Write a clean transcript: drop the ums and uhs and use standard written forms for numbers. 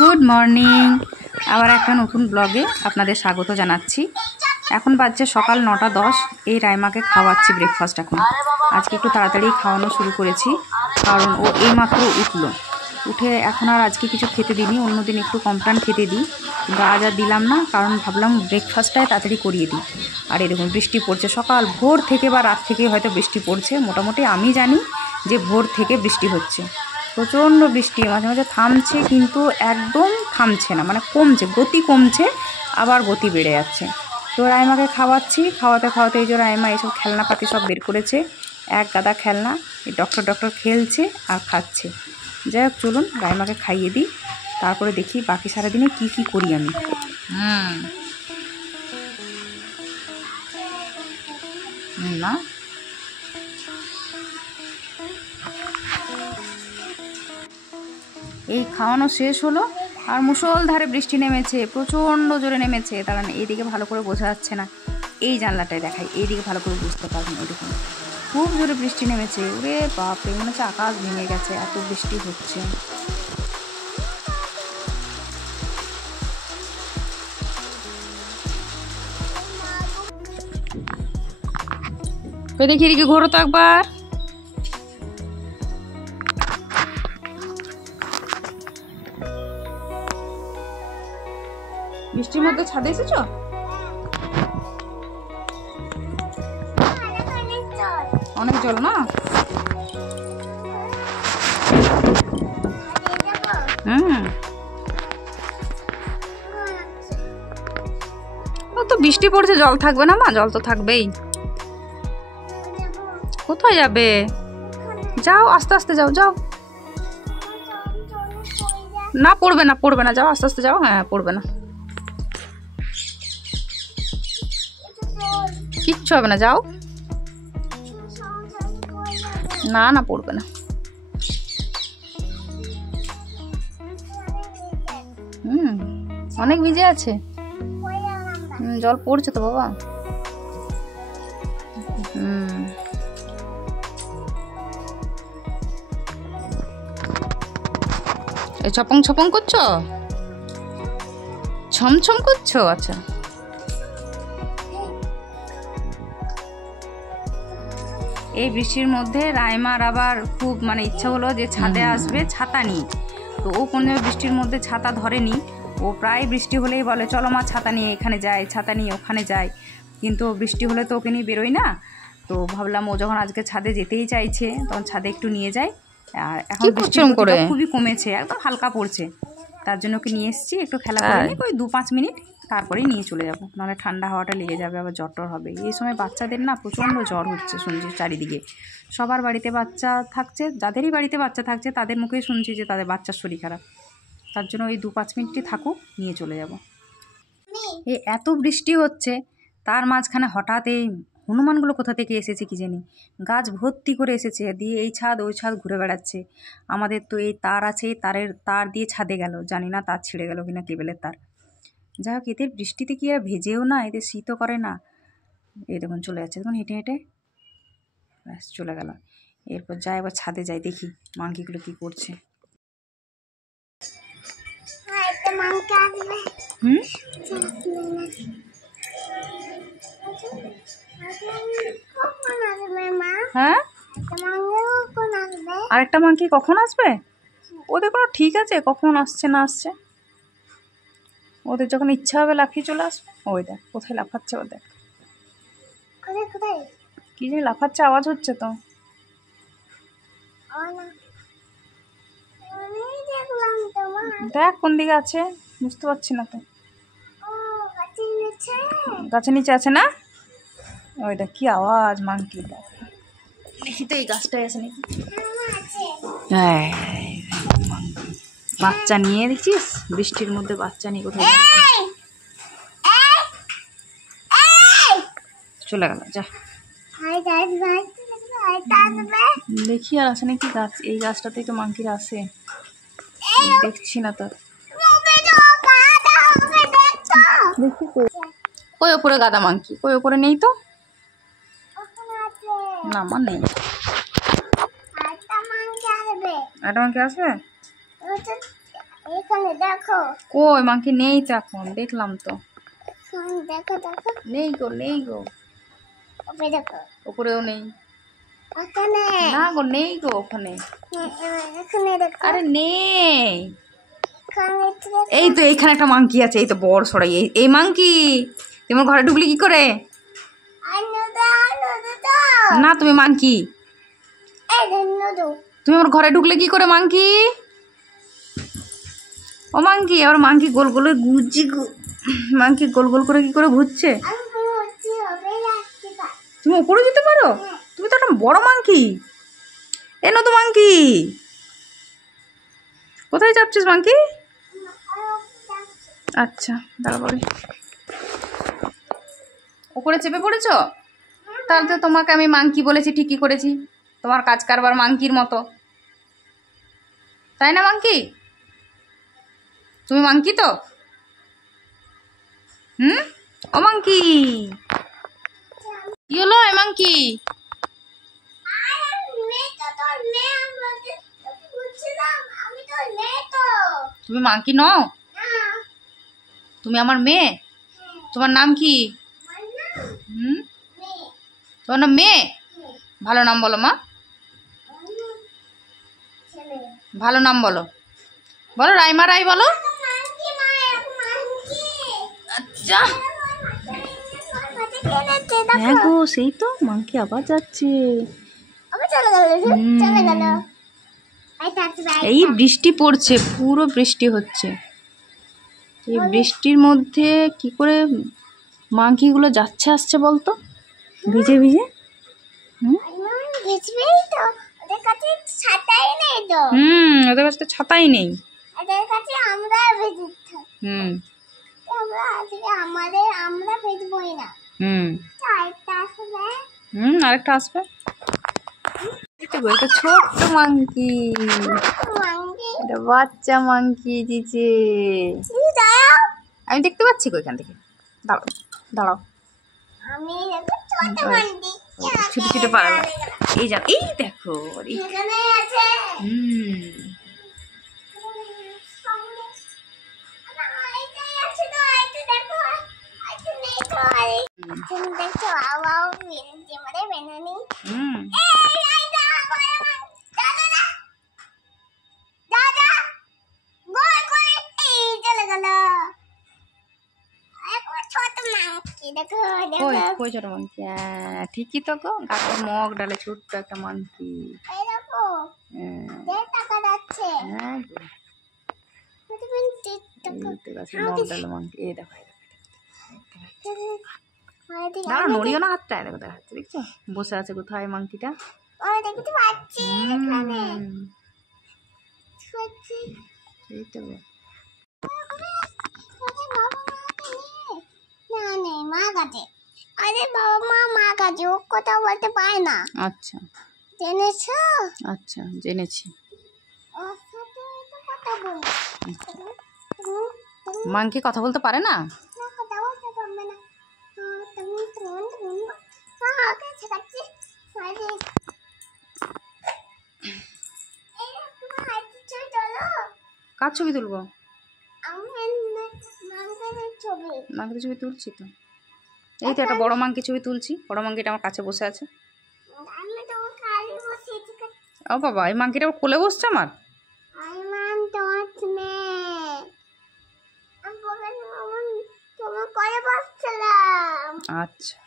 Good morning, আবার একটা নতুন ব্লগে আপনাদের স্বাগত জানাচ্ছি। এখন বাজছে সকাল 9:10। এই রাইমাকে খাওয়াচ্ছি ব্রেকফাস্ট। এখন আজকে একটু তাড়াতাড়ি খাওয়ানো শুরু করেছি, কারণ ও এইমাত্র উঠে এখন আর আজকে কিছু খেতে দিইনি। অন্যদিন একটু কমপ্লান খেতে দিই, কিন্তু আজ আর দিলাম না, কারণ ভাবলাম ব্রেকফাস্টটাই তাড়াতাড়ি করিয়ে দিই। আর এই দেখুন বৃষ্টি পড়ছে, সকাল ভোর থেকে বা রাত থেকে হয়তো বৃষ্টি পড়ছে। মোটামুটি আমি জানি যে ভোর থেকে বৃষ্টি হচ্ছে, প্রচণ্ড বৃষ্টি। মাঝে মাঝে থামছে, কিন্তু একদম থামছে না, মানে কমছে, গতি কমছে, আবার গতি বেড়ে যাচ্ছে। তো রাইমাকে খাওয়াচ্ছি, খাওয়াতে খাওয়াতে এই যে রাইমা এইসব খেলনাপাতি সব বের করেছে, এক গাদা খেলনা। এই ডক্টর খেলছে আর খাচ্ছে। যাই হোক, চলুন রাইমাকে খাইয়ে দিই, তারপরে দেখি বাকি সারাদিনে কি করি আমি। না এই খাওয়ানো শেষ হলো, আর মুষলধারে বৃষ্টি নেমেছে, প্রচণ্ড জোরে নেমেছে। কারণ এইদিকে ভালো করে বোঝা যাচ্ছে না, এই জানলাটায় দেখাই, এইদিকে ভালো করে বুঝতে পারবেন। ওই দেখুন খুব জোরে বৃষ্টি নেমেছে। ওরে বাপরে, মনে হচ্ছে আকাশ ভেঙে গেছে, এত বৃষ্টি হচ্ছে। দেখি এদিকে ঘোরো তো একবার। বৃষ্টির মধ্যে ছাদে এসেছো? অনেক জল না? তো বৃষ্টি পড়ছে, জল থাকবে না মা? জল তো থাকবেই। কোথায় যাবে? যাও, আস্তে আস্তে যাও। না পড়বে না, যাও আস্তে আস্তে যাও। হ্যাঁ, পড়বে না, কিচ্ছু হবে না, যাও। না পড়বে না। অনেক ভিজে আছে। জল পড়ছে তো বাবা। এই ছপং করছো, ছমছম করছো? আচ্ছা, এই বৃষ্টির মধ্যে রাইমার আবার খুব ইচ্ছা হলো যে ছাদে আসবে ছাতা নিয়ে। তো ও কোনো বৃষ্টির মধ্যে ছাতা ধরেনি। ও প্রায় বৃষ্টি হলেই বলে চলো মা ছাতা নিয়ে এখানে যাই, ছাতা নিয়ে ওখানে যাই, কিন্তু বৃষ্টি হলে তো ওকে নিয়ে বেরোই না। তো ভাবলাম ও যখন আজকে ছাদে যেতেই চাইছে, তখন ছাদে একটু নিয়ে যাই। আর এখন বৃষ্টিটা খুবই কমেছে, একদম হালকা পড়ছে, তার জন্য ওকে নিয়ে এসেছি। একটু খেলা করে নিই, ওই 2-5 মিনিট, তারপরেই নিয়ে চলে যাবো, নাহলে ঠান্ডা হাওয়াটা লেগে যাবে, আবার জ্বর হবে। এই সময় বাচ্চাদের না প্রচণ্ড জ্বর হচ্ছে, শুনছি চারিদিকে। সবার বাড়িতে বাচ্চা থাকছে, যাদেরই বাড়িতে বাচ্চা থাকছে তাদের মুখেই শুনছি যে তাদের বাচ্চার শরীর খারাপ। তার জন্য ওই 2-5 মিনিটই থাকুক, নিয়ে চলে যাব। এই এত বৃষ্টি হচ্ছে, তার মাঝখানে হঠাৎ এই হনুমানগুলো কোথা থেকে এসেছে কি জানি, গাছ ভর্তি করে এসেছে, দিয়ে এই ছাদ ওই ছাদ ঘুরে বেড়াচ্ছে। আমাদের তো এই তার আছে, তার দিয়ে ছাদে গেল, জানি না তার ছিঁড়ে গেল কিনা, কেবেলের তার। যাই হোক, এদের বৃষ্টিতে কি আর ভেজেও না, এদের শীতও করে না। এই দেখুন চলে যাচ্ছে, দেখুন হেঁটে হেঁটে ব্যাস চলে গেল। এরপর যাই, এবার ছাদে যাই, দেখি মাংকিগুলো কি করছে। হ্যাঁ, আরেকটা মাংকি কখন আসবে? ওদের কোনো ঠিক আছে কখন আসছে না আসছে, ওদের যখন ইচ্ছা হবে লাফিয়ে চলে আসবে। ওই দেখ কোথায় লাফাচ্ছে, ও দেখ কি জানি লাফাচ্ছে, আওয়াজ হচ্ছে তো। দেখ কোন দিকে আছে, বুঝতে পারছি না তো। গাছের নিচে আছে না? ওই দেখ কি আওয়াজ, মাংকি। দেখি তো এই গাছটায় আছে নাকি। বাচ্চা নিয়ে দেখছিস, বৃষ্টির মধ্যে বাচ্চা নিয়ে কোথায় চলে গেল। যা দেখি আর আসে নাকি গাছ। এই গাছটাতেই তো মাংকিরা আসে, দেখছি না তো। দেখি কই ওপরে গাদা মাংকি, কই ওপরে নেই তো। না আমার নেই। একটা মাংকি আসবে? এখানে দেখো। কই মাংকি নেই তো এখন, দেখলাম তো দেখো দেখো, নেই গো, নেই গো, ওপরে দেখো, উপরেও নেই। ওখানে না গো, নেই গো ওখানে। এখানে দেখো, আরে নেই। এখানে দেখো। এই তো এইখানে একটা মাংকি আছে, এই তো বড় সরাই, এই মাংকি। তোমার ঘরে ঢুকলি কি করে? না তুমি মাংকি, তুমি আমার ঘরে ঢুকলে কি করে মাংকি? ও মাংকি, আবার মাংকি গোল গোল ঘুরছি, মাংকি গোল গোল করে কি করে ঘুরছে? তুমি উপরে যেতে পারো? তুমি তো একটা বড় মাংকি। এ নতু মাংকি, কোথায় যাচ্ছিস মাংকি? আচ্ছা দাঁড়া বলি, উপরে চেপে পড়েছ? তাহলে তো তোমাকে আমি মাংকি বলেছি, ঠিকই করেছি। তোমার কাজ কারবার মাংকির মতো, তাই না মাংকি? তুমি মাংকি তো? ও মাংকি, কি হলো এ মাংকি? তুমি মাংকি নও? তুমি আমার মেয়ে? তোমার নাম কি? তোমার নাম মেয়ে? ভালো নাম বলো মা, ভালো নাম বলো, বলো রাইমা রাই বলো। আচ্ছা হ্যাঁ গো, সেই তো মাংকি আবার যাচ্ছে। এই বৃষ্টি পড়ছে, পুরো বৃষ্টি হচ্ছে। এই বৃষ্টির মধ্যে কি করে মাংকিগুলো যাচ্ছে আসছে বলতো, ভিজে ভিজে? ওদের কাছে তো ছাতাই নেই। আরেকটা আসবে। এটা ছোট্ট মাংকি, এটা বাচ্চা মাংকি দিছে। আমি দেখতে পাচ্ছি কো এখান থেকে, দাঁড়াও দাঁড়াও, ছুটে ছুটে পারবে। এই যাও, এই দেখো, কই ছোট মাংকি? ঠিকই তো গো, গাছের মগ ডালে ছোট্ট একটা মাংকি। দাঁড়া, নড়িও না হাতটা, দেখো দেখাচ্ছে, দেখছো বসে আছে কোথায় মাংকিটা। কথা বলতে পারে না। আচ্ছা জেনেছো? আচ্ছা জেনেছি। মাংকি কথা বলতে পারে না? কার ছবি তুলবো? মাংকির ছবি তুলছি তো, এই তো একটা বড় মাংকি ছবি তুলছি। বড় মাংকিটা আমার কাছে বসে আছে। ও বাবা, এই মাংকিটা আবার কোলে বসছে আমার। আচ্ছা